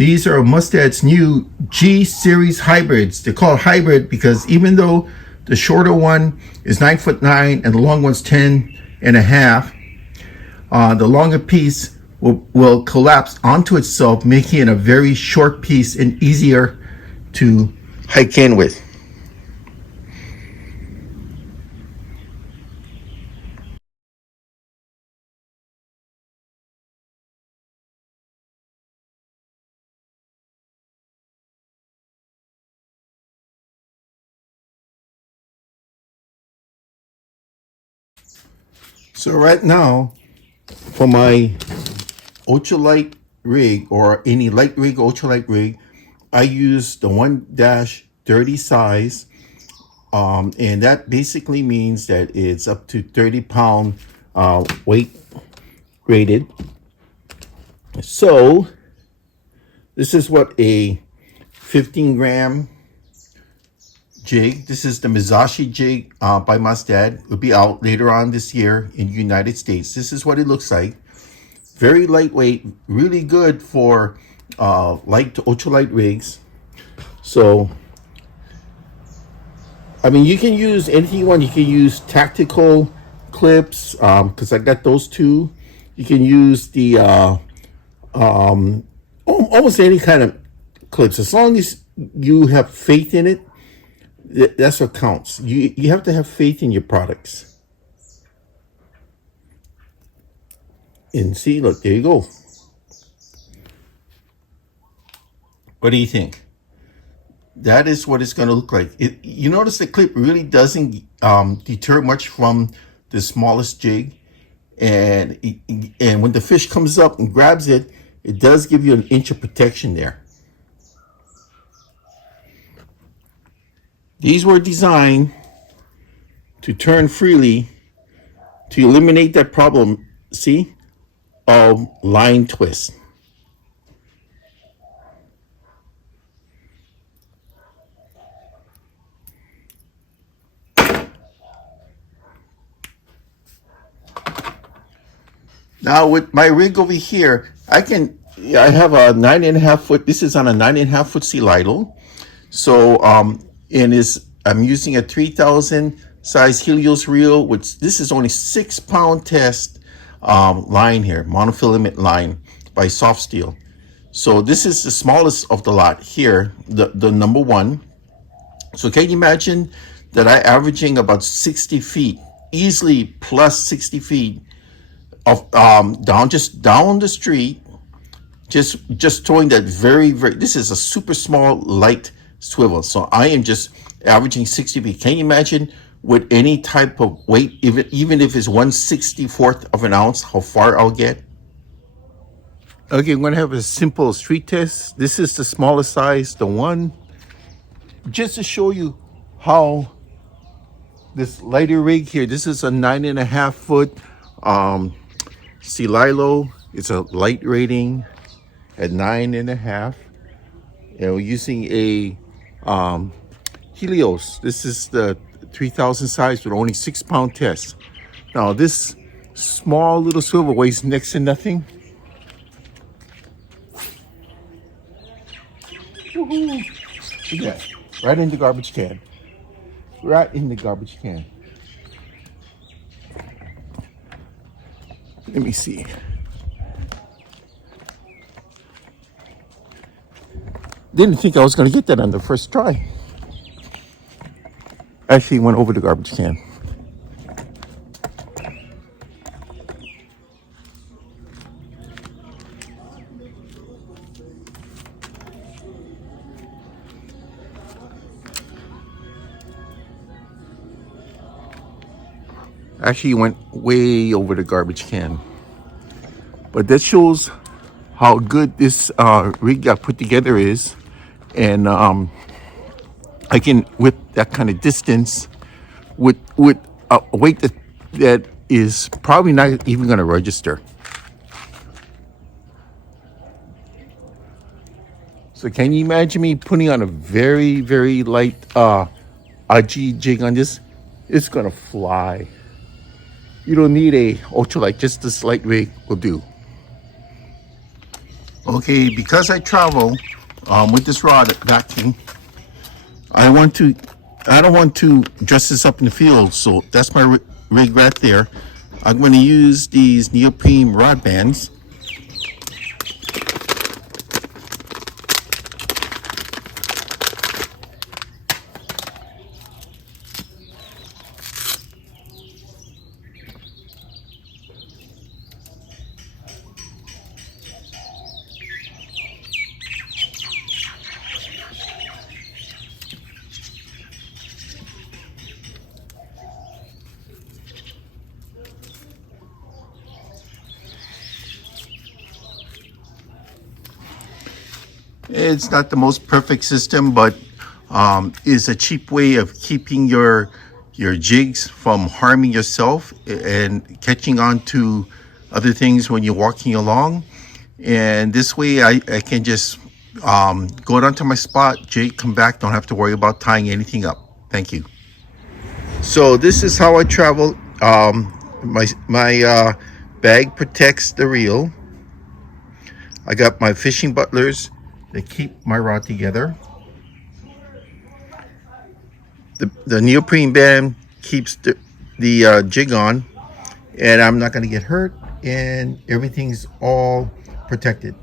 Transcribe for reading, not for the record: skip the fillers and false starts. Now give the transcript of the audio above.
These are Mustad's new G series hybrids. They're called hybrid because even though the shorter one is 9'9" and the long one's 10.5, the longer piece will collapse onto itself, making it a very short piece and easier to hike in with. So right now, for my ultralight rig or any light rig, ultralight rig, I use the 1-30 size, and that basically means that it's up to 30-pound weight rated. So this is what a 15-gram jig. This is the Mezashi jig by Mustad. It will be out later on this year in the United States. This is what it looks like. Very lightweight, really good for light to ultralight rigs. So, I mean, you can use anything you want. You can use tactical clips, because I got those too. You can use the almost any kind of clips, as long as you have faith in it. That's what counts. You have to have faith in your products. And see, look, there you go. What do you think? That is what it's going to look like. You notice the clip really doesn't deter much from the smallest jig. And when the fish comes up and grabs it, it does give you an inch of protection there. These were designed to turn freely to eliminate that problem, see, of line twist. Now with my rig over here, I have a 9.5 foot, this is on a 9.5 foot sea lidl. So, I'm using a 3000 size Helios reel, which this is only 6-pound test line here, monofilament line by Soft Steel. So this is the smallest of the lot here, the number one. So can you imagine that I averaging about 60 feet, easily plus 60 feet of down the street, just throwing that very, this is a super small light swivel. So I am just averaging 60 feet. Can you imagine with any type of weight, even if it's 1/64th of an ounce, how far I'll get? Okay, I'm going to have a simple street test. This is the smallest size, the one, just to show you how this lighter rig here, this is a 9.5 foot sea lilo. It's a light rating at 9.5. And we're using a Helios. This is the 3000 size with only 6-pound test. Now this small little swivel weighs next to nothing. Woohoo! Look at that. Right in the garbage can. Right in the garbage can. Let me see. Didn't think I was going to get that on the first try. Actually went over the garbage can. Actually went way over the garbage can. But that shows how good this rig got put together is. And I can, with that kind of distance, with a weight that is probably not even going to register. So can you imagine me putting on a very, very light IG jig on this? It's going to fly. You don't need a ultralight, just this light rig will do. Okay, because I travel with this rod backing, I don't want to dress this up in the field, so that's my rig right there. I'm going to use these neoprene rod bands. It's not the most perfect system, but it's a cheap way of keeping your jigs from harming yourself and catching on to other things when you're walking along. And this way I can just go down to my spot, jig, come back, don't have to worry about tying anything up. Thank you. So this is how I travel. My bag protects the reel. I got my fishing butlers that keep my rod together. The neoprene band keeps the jig on, and I'm not going to get hurt, and everything's all protected.